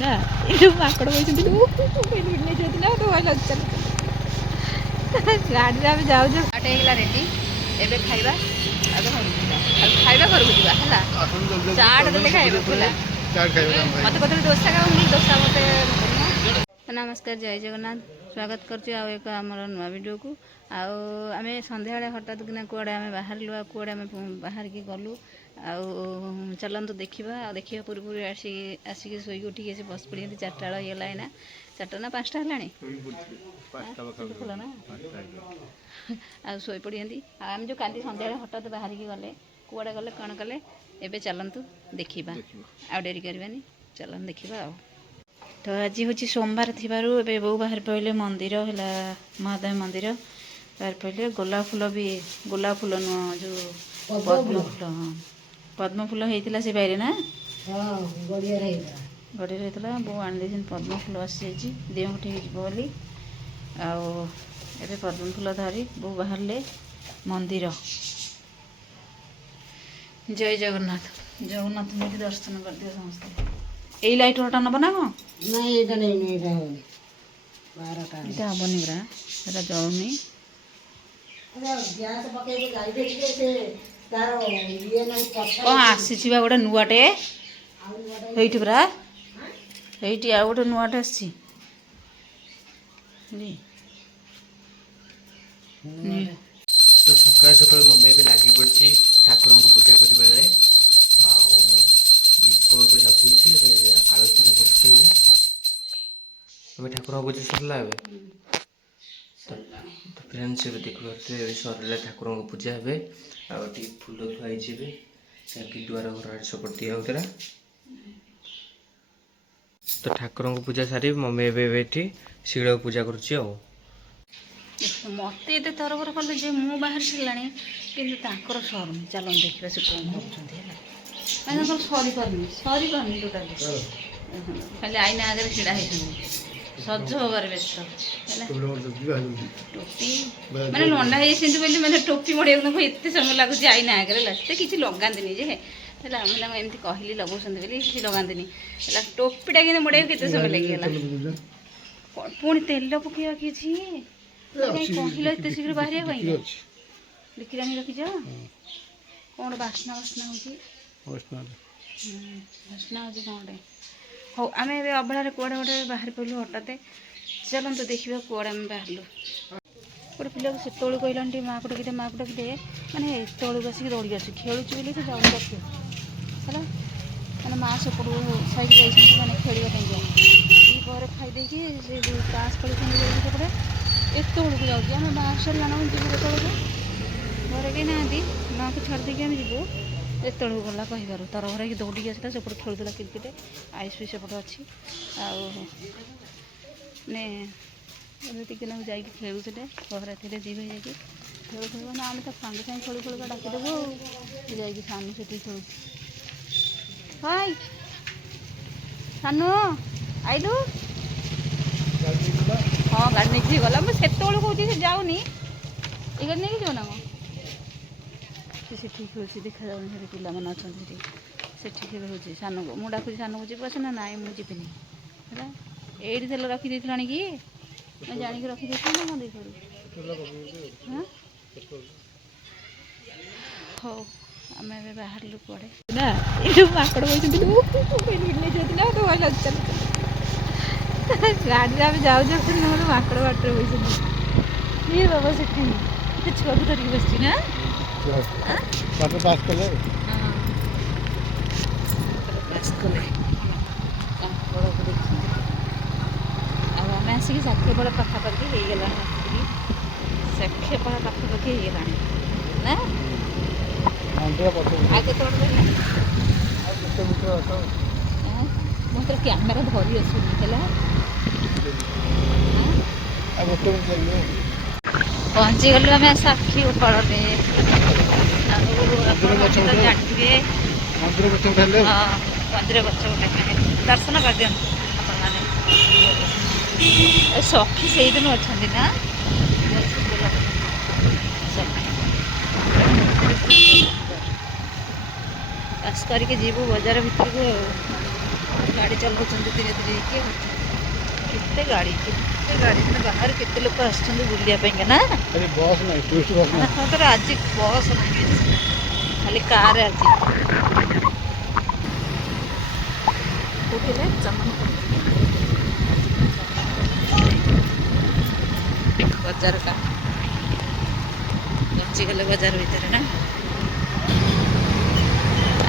ନା ଏଇଠୁ ମାଙ୍କଡ଼ ବସିଛନ୍ତି ନେଇଯାଉଥିଲା ତ ଭଲ ଗାଡ଼ିରେ ଆମେ ଯାଉଛୁ ଗାଡ଼ି ହେଇଗଲା ରେଡ଼ି ଏବେ ଖାଇବା ଆଉ ଖାଇବା ଘରକୁ ଯିବା ହେଲା ଚାଟ୍ ଦେଲେ ଖାଇବା ହେଲା ମୋତେ କହୁଥିଲେ ଦୋସା ଖାଇବା ମୁଁ ଦୋସା ମୋତେ ନମସ୍କାର ଜୟ ଜଗନ୍ନାଥ ସ୍ୱାଗତ କରୁଛି ଆଉ ଏକ ଆମର ନୂଆ ଭିଡ଼ିଓକୁ ଆଉ ଆମେ ସନ୍ଧ୍ୟାବେଳେ ହଠାତ୍ କିନା କୁଆଡ଼େ ଆମେ ବାହାରିଲୁ ଆଉ କୁଆଡ଼େ ଆମେ ବାହାରିକି ଗଲୁ ଆଉ ଚାଲନ୍ତୁ ଦେଖିବା ଆଉ ଦେଖିବା ପୂର୍ବରୁ ଆସିକି ଶୋଇକି ଉଠିକି ଆସି ବସି ପଡ଼ିଛନ୍ତି 4ଟା ବେଳ ହେଇଗଲା ଏଇନା 4ଟା ନା 5ଟା ହେଲାଣି ଆଉ ଶୋଇପଡ଼ିଛନ୍ତି ଆଉ ଆମେ ଯେଉଁ କାଲି ସନ୍ଧ୍ୟାବେଳେ ହଠାତ୍ ବାହାରିକି ଗଲେ କୁଆଡ଼େ ଗଲେ କ'ଣ କଲେ ଏବେ ଚାଲନ୍ତୁ ଦେଖିବା ଆଉ ଡେରି କରିବାନି ଚାଲନ୍ତୁ ଦେଖିବା ଆଉ ତ ଆଜି ହେଉଛି ସୋମବାର ଥିବାରୁ ଏବେ ବୋଉ ବାହାରି ପଡ଼ିଲେ ମନ୍ଦିର ହେଲା ମହାଦେବ ମନ୍ଦିର ବାହାରି ପଡ଼ିଲେ ଗୋଲାପ ଫୁଲ ବି ଗୋଲାପ ଫୁଲ ନୁହଁ ଯେଉଁ ପଦ୍ମ ଫୁଲ ହଁ ପଦ୍ମ ଫୁଲ ହେଇଥିଲା ସେ ବାଇରେ ନା ଗଡ଼ିଆରେ ହେଇଥିଲା ବୋଉ ଆଣିଦେଇଛନ୍ତି ପଦ୍ମ ଫୁଲ ଆସିଯାଇଛି ଦେହଙ୍କୁ ଠିକ୍ ଯିବ ବୋଲି ଆଉ ଏବେ ପଦ୍ମ ଫୁଲ ଧରି ବୋଉ ବାହାରିଲେ ମନ୍ଦିର ଜୟ ଜଗନ୍ନାଥ ଜଗନ୍ନାଥଙ୍କୁ ଦର୍ଶନ କରିଦିଅ ସମସ୍ତେ ଏଇ ଲାଇଟ୍ ଟା ନେବ ନା କ'ଣ ନାଇଁ ଏଇଟା ନେଇନି ଏଇଟା ହେବନି ଏଇଟା ହେବନି ପୁରା ଏଇଟା ଜଳୁନି କ'ଣ ଆସିଛି ବା ଗୋଟେ ନୂଆଟେ ହେଇଠି ପୁରା ହେଇଠି ଆଉ ଗୋଟେ ନୂଆଟେ ଆସିଛି ତ ସକାଳୁ ସକାଳୁ ମମି ଏବେ ଲାଗି ପଡ଼ିଛି ଠାକୁରଙ୍କୁ ପୂଜା କରିବାରେ ଆଉ ଦୀପ ଏବେ ଲଗାଉଛି ଏବେ ଆଳତି ବି କରୁଛି ଏବେ ଠାକୁରଙ୍କ ପୂଜା ସରିଲା ଏବେ ତ ଫ୍ରେଣ୍ଡସ୍ ଏବେ ଦେଖିପାରୁଥିବେ ଏବେ ସରିଲା ଠାକୁରଙ୍କ ପୂଜା ଏବେ ଆଉ ଟିକେ ଫୁଲ ଥୁଆ ହେଇଛି ଏବେ ଯାହାକି ଦୁଆର ଘର ଆଡ଼େ ସେପଟେ ଦିଆ ହେଉଥିଲା ତ ଠାକୁରଙ୍କ ପୂଜା ସାରି ମମି ଏବେ ଏଠି ଶିଳକୁ ପୂଜା କରୁଛି ଆଉ ମୋତେ ଏତେ ତରବର କଲେ ଯେ ମୁଁ ବାହାରି ସାରିଲାଣି କିନ୍ତୁ ତାଙ୍କର ସରୁନି ଚାଲନ୍ତୁ ଦେଖିବା ସେ କ'ଣ କରୁଛନ୍ତି ହେଲା ମାନେ ତାଙ୍କର ସରିପାରୁନି ଟୋଟାଲି ଖାଲି ଆଇନା ଆଗରେ ଛିଡ଼ା ହେଇଛନ୍ତି ସଜ ହବାରେ ବ୍ୟସ୍ତ ହେଲା ଟୋପି ମାନେ ଲଣ୍ଡା ହେଇଯାଇଛନ୍ତି ବୋଲି ମାନେ ଟୋପି ମଡ଼ିବାକୁ ତାଙ୍କୁ ଏତେ ସମୟ ଲାଗୁଛି ଆଇନା ଆଗରେ ହେଲା ସେ କିଛି ଲଗାନ୍ତିନି ଯେ ହେଲା ଆମେ ତାଙ୍କୁ ଏମିତି କହିଲି ଲଗାଉଛନ୍ତି ବୋଲି କିଛି ଲଗାନ୍ତିନି ହେଲା ଟୋପିଟା କିନ୍ତୁ ମଡ଼ିବାକୁ କେତେ ସମୟ ଲାଗିଗଲା ପୁଣି ତେଲ ପକେଇବା କିଛି କହିଲ ଏତେ ଶୀଘ୍ର ବାହାରିବା ପାଇଁ ବିକିରାଣୀ ରଖିଛ କ'ଣ ବାସ୍ନା ହେଉଛି ବାସ୍ନା ହେଉଛି କ'ଣ ଗୋଟେ ହଉ ଆମେ ଏବେ ଅବହେଳାରେ କୁଆଡ଼େ ଗୋଟେ ବାହାରି ପଡ଼ିଲୁ ହଠାତ୍ ଚାଲନ୍ତୁ ଦେଖିବା କୁଆଡ଼େ ଆମେ ବାହାରିଲୁ ଗୋଟେ ପିଲାକୁ ସେତେବେଳକୁ କହିଲାନି ଟିକେ ମାଆକୁ ଡାକିଦେ ମାନେ ଏତେବେଳକୁ ଆସିକି ଦୌଡ଼ିକି ଆସୁ ଖେଳୁଛି ବୋଲି ସେ ଯାଉନି ରଖିବ ହେଲା ମାନେ ମାଆ ସେପଟକୁ ସାଇଡ଼୍ ଯାଇଛନ୍ତି ମାନେ ଖେଳିବା ପାଇଁ ଯାଉ ପରେ ଖାଇଦେଇକି ସେ ଯେଉଁ ତାସ୍ ଖେଳୁଛନ୍ତି ଯାଇକି ସେପଟେ ଏତେବେଳକୁ ଯାଉଛି ଆମେ ବାହାର ସରିଲା ନା ଯିବୁ କେତେବେଳକୁ ଘରେ କେହି ନାହାନ୍ତି ମାଆକୁ ଛାଡ଼ି ଦେଇକି ଆମେ ଯିବୁ ଏତେବେଳକୁ ଗଲା କହିବାରୁ ତର ଘର ହେଇକି ଦୌଡ଼ିକି ଆସିଲା ସେପଟେ ଖେଳୁଥିଲା କ୍ରିକେଟ୍ ଆଇସ୍ ବି ସେପଟେ ଅଛି ଆଉ ମାନେ ଏବେ ଟିକେ ନାକୁ ଯାଇକି ଖେଳୁଥିଲେ ଘରେ ଥିଲେ ଯିବେ ଯାଇକି ଖେଳୁଥିବ ନା ଆମେ ତ ସାଙ୍ଗେ ସାଙ୍ଗେ ଖେଳୁକା ଡାକିଦେବୁ ଆଉ ଯାଇକି ସାନୁ ସେଠି ଖେଳୁଛି ହାଇ ସାନୁ ଆଇଲୁ ହଁ ଗାଡ଼ି ନେଇକି ଗଲା ମୁଁ ସେତେବେଳକୁ କହୁଛି ସେ ଯାଉନି ଏ ଗାଡ଼ି ନେଇକି ଯିବ ନା କ'ଣ ସେ ସେଠି ଖେଳୁଛି ଦେଖାଯାଉନି ସେଠି ପିଲାମାନେ ଅଛନ୍ତି ସେଠି ଖେଳୁଛି ସାନକୁ ମୁଁ ଡାକୁଛି ସାନକୁ ଯିବୁ ଆସ ନା ନାଇଁ ମୁଁ ଯିବିନି ହେଲା ଏଇଠି ତେଲ ରଖିଦେଇଥିଲୁ ଆଣିକି ଜାଣିକି ରଖିଦେଇଥିଲୁ ନା କ'ଣ ଦେଇଥିଲୁ ହଉ ଆମେ ଏବେ ବାହାରିଲୁ କୁଆଡ଼େ ନା ଏଇଠୁ ମାଙ୍କଡ଼ ବସିଛନ୍ତି ନେଇଯାଉଥିଲା ତ ଭଲ ଗାଡ଼ିରେ ଆମେ ଯାଉଛୁ ମୋର ମାଙ୍କଡ଼ ବାଟରେ ବସିଛନ୍ତି ଇଏ ବାବା ସେଠି ସେ ଛୁଆକୁ ଧରିକି ବସିଛି ନା ପାସ୍ କଲେ ଆଉ ଆମେ ଆସିକି ସାକ୍ଷୀପଡ଼ା ପାଖାପାଖି ହେଇଗଲାଣି ଆସିକି ସାକ୍ଷୀପଡ଼ା ପାଖାପାଖି ହେଇଗଲାଣି ନା ଆଉ କେତେ ବାଟ ହେଲାଣି ମୁଁ ତ କ୍ୟାମେରା ଧରି ଆସୁନି ହେଲା ପହଞ୍ଚିଗଲୁ ଆମେ ସାକ୍ଷୀଗୋପାଳରେ ଆଉ ଆପଣ ଜାଣିଥିବେ ମନ୍ଦିର ଗଛ ଗୋଟେ ଦର୍ଶନ କରିଦିଅନ୍ତୁ ଆପଣମାନେ ସଖୀ ସେଇଦିନ ଅଛନ୍ତି ନା ପାସ୍ କରିକି ଯିବୁ ବଜାର ଭିତରକୁ गाड़ी चलाउछन्ति धीरे धीरे के केते गाड़ी मतलब बाहर केते लोक आछन्ति बुलिया पैंका ना अरे बस नहीं टूरिस्ट बस नहीं तर आज बस नहीं खाली कार आज उठिले चमन बजार का पहुँची गले बजार भितर ना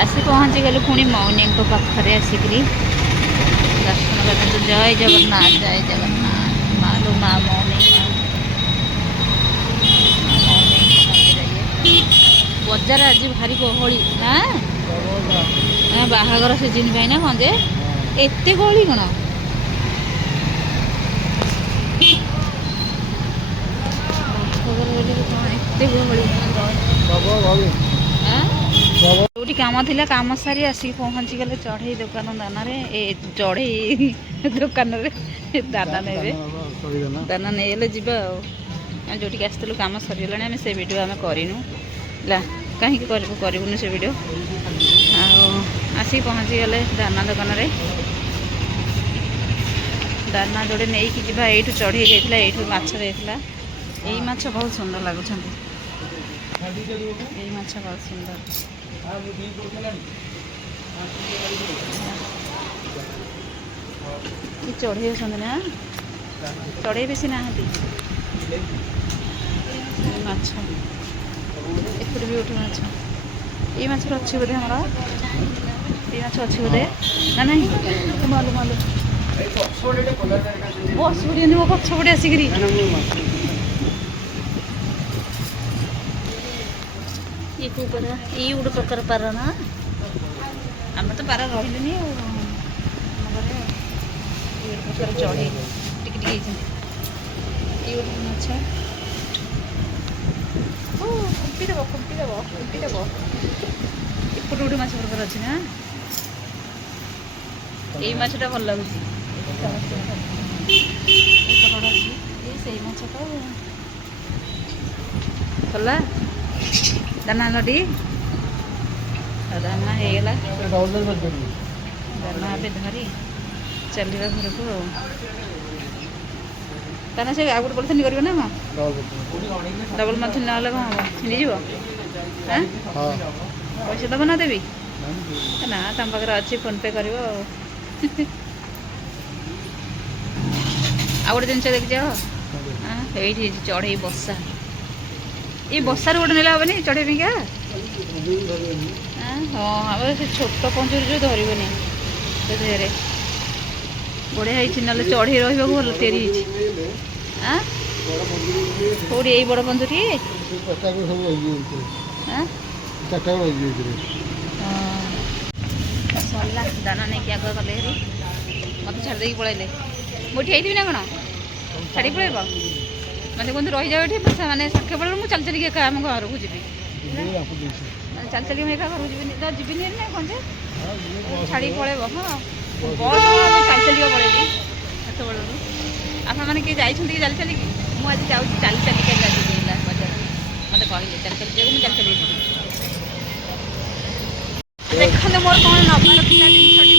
आसी पहुँची गलु पुणी मौनी पाखे आसिकी दर्शन कर जय जगन्नाथ मालू माँ मौनी बजार आज भारी गहली ना बाहागर सीजन पाई ना कौन जे एते गहली कौन जोटी कम थी कम सारी आसिक पहुँची गले चढ़ई दुकान दाना ए चढ़ई दुकान दाना ने दाना नहीं जी जोटिक आसलु कम सरीगला आम से वीडियो आम करूँ कहीं करूँ से वीडियो आसिक पहुँची गले दाना दुकान दाना जोड़े नहीं कि जा यू चढ़ई जाइए यू माछ जाइए यही माछ बहुत सुंदर लगुच यही माछ बहुत सुंदर ये चढ़ई ना चढ़ई बेसी ना माछ एपटे भी गोटे माछ ये माछ अच्छी बोधे हमारा ये माछ अच्छी बोधे ना नहीं मालू मालू बस पड़े मो पछपटे आसिक ये को पारा ये गोटे प्रकार पारा ना आम तो पारा रही प्रकार चढ़े टिके ये गोटे माछ खुंपीदेव एपटे गोटे माछ प्रकार अच्छी ना ये माछटा भल लगुच से माछ तो भला दाना नटी दाना होगला दाना ए धरी चलवा घर को दाना से आगुट पॉलिथिन कर ना हाँ डबल मथिन ना कौन हम छिंजीव हाँ पैसा दब ना देवी ना तम पाखे अच्छी फोन पे कर गोटे जिन देखी जाओ ये चढ़ई बसा ये बसार गोटे नेला हेनी चढ़े क्या हाँ से छोट पंचुरी जो धरबनी देहरे बढ़िया ना चढ़ई रही भल तेरी कौटी यही बड़ पंचुरी सरला दाना नहीं आग गले हेरी मत छाड़ देकी पलैले मुझे आई ना कौन छाड़ी पलैब मतलब कहते रही जाओ ये मैंने साक्षे पड़े मुझे चल चलिए आम घर को जी चल चलिए मुझे घर को जी ना कौन से छाड़ी पलैब हाँ बस चल चलिए पलैबी हाथ बेलू आप मैंने किए जाइए चल चलिए मुझे जाऊँ चल चलिए बजार मत कहले चल चल मुझे चल चलिए देखते मोर कौन नबार पिला जिनसटी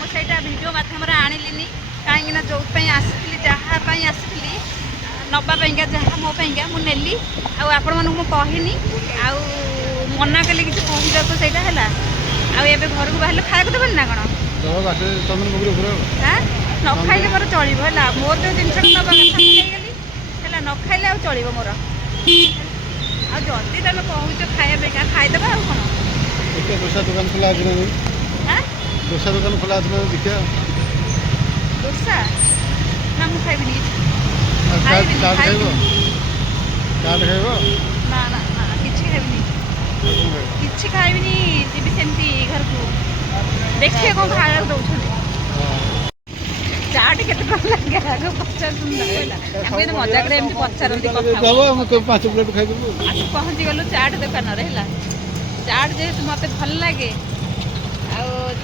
मुझे भिडियो मध्यम आनिली कहीं जो आसी जहाँपाई आसी नवापाइका जहाँ मोपाइका मुझे आपण मानक कहनी मना कले कि कहला है घर को बाहर खाया देवें ना कौन न खाइले मोर चलो है मोर जो जिन नवा कथा न खाइले चलो मोर जल्दी तुम कहूच खाया खाईदे कौन दोसा दुकान खुला आज दोसा दुकान खुला आज देखिए दोसा ना मुझे खाइबी चाट खाइब ना ना ना किसी खाइबी किसी खाइबी जी सेमती घर को देखिए कौन खाया दौरान चाट के लगे आगे पचार मजाक पचारती पहुँची गलु चाट दुकान चाट जेहेतु मत भल लगे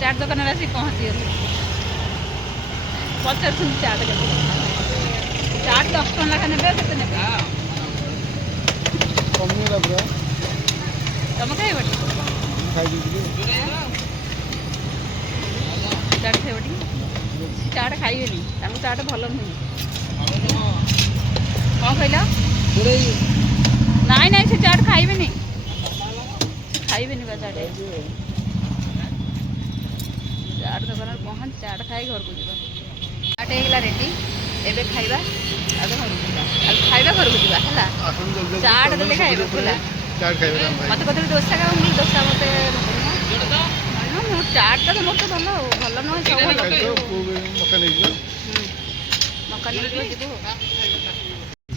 चाट दुकान आसिक पहुँची गलु पचार चाट चाट 10 टका लेखा ने तुम खाइब ଚାଟ୍ ଖାଇବ ଟିକେ ଚାଟ୍ ଖାଇବେନି ତାଙ୍କୁ ଚାଟ୍ ଭଲ ନୁହେଁ କ'ଣ କହିଲ ନାଇଁ ନାଇଁ ସେ ଚାଟ୍ ଖାଇବେନି ଖାଇବେନି ବା ଚାଟ୍ ଚାଟ୍ ଦୋକାନରେ ପହଞ୍ଚି ଚାଟ୍ ଖାଇ ଘରକୁ ଯିବା ଚାଟ୍ ହେଇଗଲା ରେଡ଼ି ଏବେ ଖାଇବା ଆଉ ଘରକୁ ଯିବା ଆଉ ଖାଇବା ଘରକୁ ଯିବା ହେଲା ଚାଟ୍ ଦେଲେ ଖାଇବା ହେଲା ଚାଟ୍ ଖାଇବେ ଆମ ଭାଇ। ମତେ କହୁଥିଲି ଦୋସା ଖାଇବା ମୁଁ ଦୋସା ମତେ ମୁଁ ଚାଟ୍ଟା ତ ମୋର ତ ଭଲ ଆଉ ଭଲ ନୁହେଁ ସବୁ ଭଲ ଖାଇଦେବ, ପୁଅ ବି ମକା ନେଇଯିବ। ମକା ନେଇଯିବ ଯିବୁ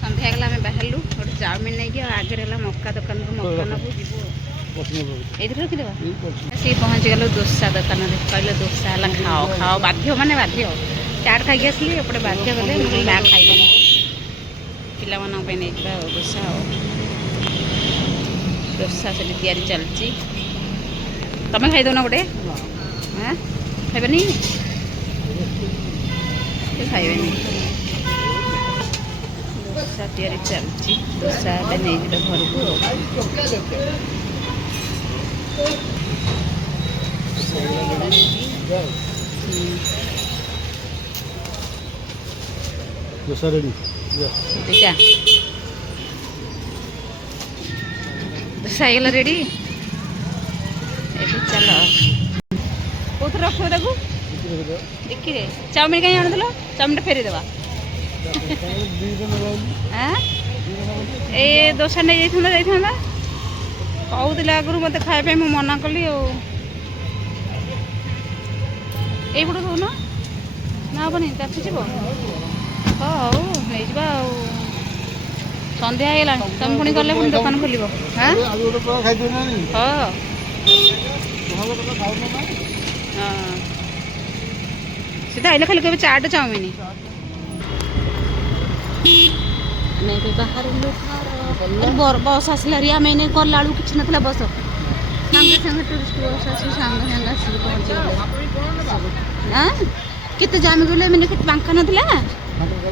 ସନ୍ଧ୍ୟା ହେଇଗଲା ଆମେ ବାହାରିଲୁ ଗୋଟେ ଚାଉମିନ ନେଇକି ଆଉ ଆଗରେ ହେଲା ମକା ଦୋକାନରୁ ମକା ନେବୁ ଯିବୁ ଏଇଥିରେ ରଖିଦେବା ଆସିକି ପହଞ୍ଚିଗଲୁ ଦୋସା ଦୋକାନରେ କହିଲେ ଦୋସା ହେଲା ଖାଅ ଖାଅ ବାଧ୍ୟ ମାନେ ବାଧ୍ୟ ଚାଟ୍ ଖାଇକି ଆସିଲି ଏପଟେ ବାଧ୍ୟ କଲେ ମୁଁ କହିଲି ନା ଖାଇବିନି ପିଲାମାନଙ୍କ ପାଇଁ ନେଇଯିବା ଆଉ ଦୋସା ଆଉ ଦୋସା ସେଠି ତିଆରି ଚାଲିଛି ତମେ ଖାଇଦେଉନ ଗୋଟେ ହଁ ଖାଇବେନି ଖାଇବେନି ଦୋସା ତିଆରି ଚାଲିଛି ଦୋସା ଏବେ ନେଇଯିବା ଘରକୁ ଦୋସା ରେଡ଼ି ଦୁଇଟା ଦୋସା ହେଇଗଲା ରେଡ଼ି ଏବେ ଚାଲ କେଉଁଥିରେ ରଖିବ ତାକୁ ଦେଖିରେ ଚାଉମିନ କାହିଁ ଆଣୁଥିଲ ଚାଉମିନଟା ଫେରିଦେବା ଏ ଦୋସା ଯାଇଥାନ୍ତା କହୁଥିଲେ ଆଗରୁ ମୋତେ ଖାଇବା ପାଇଁ ମୁଁ ମନା କଲି ଆଉ ଏଇପଟୁ ଦେଉନ ନା ହେବନି ଚାପି ଯିବ ହଉ ନେଇଯିବା ଆଉ ସନ୍ଧ୍ୟା ହେଇଗଲାଣି ତମେ ପୁଣି ଗଲେ ପୁଣି ଦୋକାନ ଖୋଲିବ ହଁ ସେଟା ଆଇଲେ ଖାଲି କେବେ ଚାଟ୍ ଚାଉମିନ ଆମେ ଏବେ ବାହାରିଲୁ ବସ୍ ଆସିଲା ରି ଆମେ ଏନେ ଗଲା ବେଳକୁ କିଛି ନଥିଲା ବସ୍ ସାଙ୍ଗେ ସାଙ୍ଗେ ଟୁରିଷ୍ଟ ବସ୍ ଆସି ସାଙ୍ଗେ ସାଙ୍ଗେ ଆସିକି ପହଞ୍ଚିଗଲେ କେତେ ଜାମ୍ ଗଲେ ମାନେ କେତେ ଫାଙ୍କା ନଥିଲା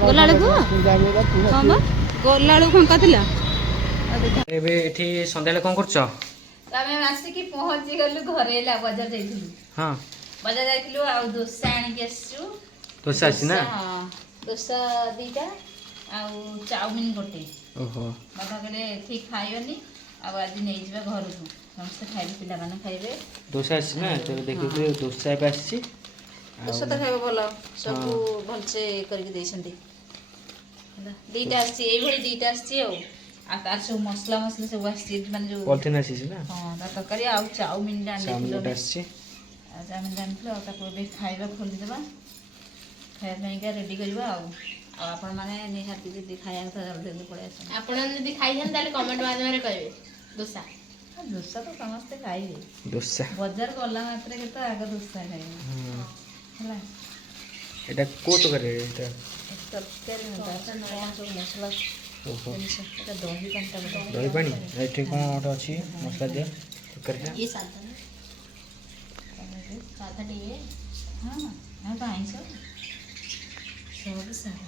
ଗଲାବେଳକୁ ହଁ ବା ଗଲାବେଳକୁ ଫାଙ୍କା ଥିଲା ଏବେ ଏଠି ସନ୍ଧ୍ୟାବେଳେ କ'ଣ କରୁଛ? ଆମେ ଆସିକି ପହଞ୍ଚିଗଲୁ ଘରେ ହେଲା ବଜାର ଯାଇଥିଲୁ ହଁ ବଜାର ଯାଇଥିଲୁ ଆଉ ଦୋସା ଆଣିକି ଆସିଛୁ ଦୋସା ଆସିଛି ନା ଦୋସା ଦୁଇଟା ଆଉ ଚାଉମିନ ଗୋଟେ ଓହୋ ବାବା କହିଲେ ଏଠି ଖାଇବନି ଆଉ ଆଜି ନେଇଯିବା ଘରକୁ ସମସ୍ତେ ଖାଇବେ ପିଲାମାନେ ଖାଇବେ ଦୋସା ଆସିଛି ନା ଦେଖିବି ଦୋସା ଏବେ ଆସିଛି ଦୋସା ତ ଖାଇବ ଭଲ ସବୁ ଭଲସେ କରିକି ଦେଇଛନ୍ତି ହେଲା ଦୁଇଟା ଆସିଛି ଏଇଭଳି ଦୁଇଟା ଆସିଛି ଆଉ ତାର ସବୁ ମସଲା ସବୁ ଆସିଛି ମାନେ ଯେଉଁ ପଲିଥିନ୍ ଆସିଛି ନା ହଁ ତା ତରକାରୀ ଆଉ ଚାଉମିନଟା ଆଣିଥିଲୁ ଆସିଛି ଆଉ ଚାଉମିନଟା ଆଣିଥିଲୁ ଆଉ ତାକୁ ଏବେ ଖାଇବା ଖୋଲିଦେବା ଖାଇବା ପାଇଁକା ରେଡ଼ି କରିବା ଆଉ ଆପଣମାନେ ନିହାତି ଯଦି ଖାଇବା କଥା ଜଲ୍ଦି ଜଲ୍ଦି ପଳେଇ ଆସନ୍ତୁ ଆପଣ ଯଦି ଖାଇଛନ୍ତି ତାହେଲେ କମେଣ୍ଟ ମାଧ୍ୟମରେ କହିବେ ଦୋସା ଦୋସା ତ ସମସ୍ତେ ଖାଇବେ ଦୋସା ବଜାର ଗଲା ମାତ୍ରେ କେତେ ଆଗ ଦୋସା ଖାଇବେ ହେଲା এটা কোন তরকারি এটা ତରକାରୀ କ'ଣ ସବୁ ମସଲା ଓହୋ ଜିନିଷ ଏଇଟା ଦହି ପାଣିଟା ଦହି ପାଣି ଏଠି କ'ଣ ଗୋଟେ ଅଛି ମସଲା ଦିଆ ତରକାରୀଟା ये साधा ना साधा नहीं है ହଁ ଆମେ ତ ଆଇଁଷ ସବୁ ସାରା